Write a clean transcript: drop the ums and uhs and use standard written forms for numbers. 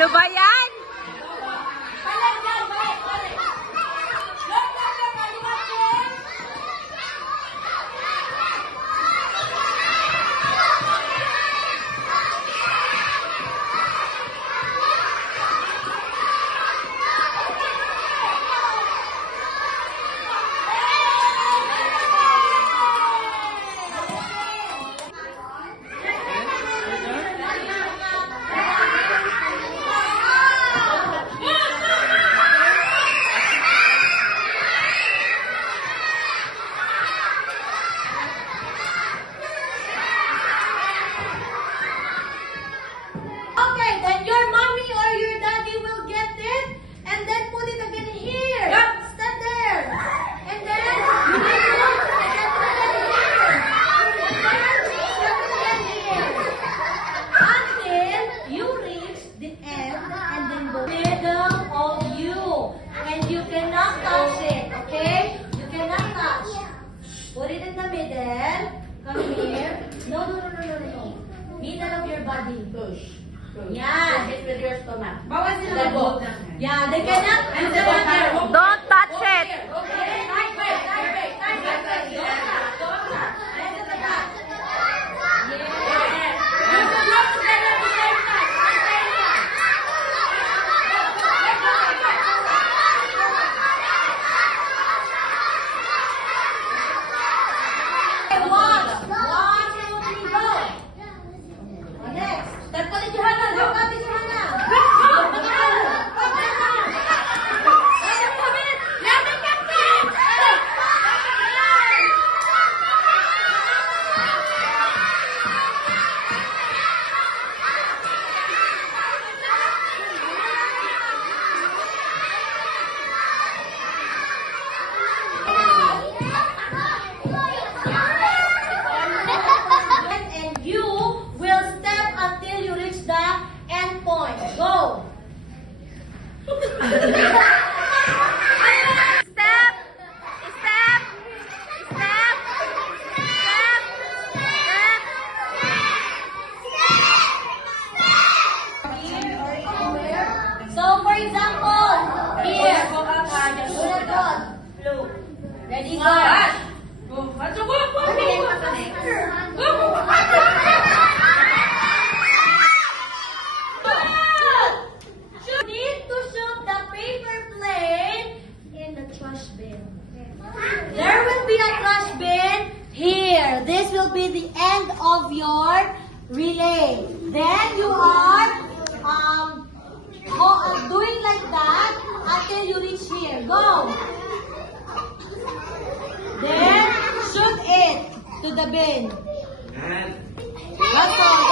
Ano ba yan? Put it in the middle. Come here. No. Middle of your body. Push. Yeah. Hit with your stomach. Bawal sila mag-hold. Yeah, they cannot. And the bottom. Don't touch it. Okay. Tight break. Don't touch. Head to the back. Yes. You can work together at the same time. Ready, go! You need to shoot the paper plane in the trash bin. There will be a trash bin here. This will be the end of your relay. Then you are doing like that until you reach here. Go! Then shoot it to the bin. That's all.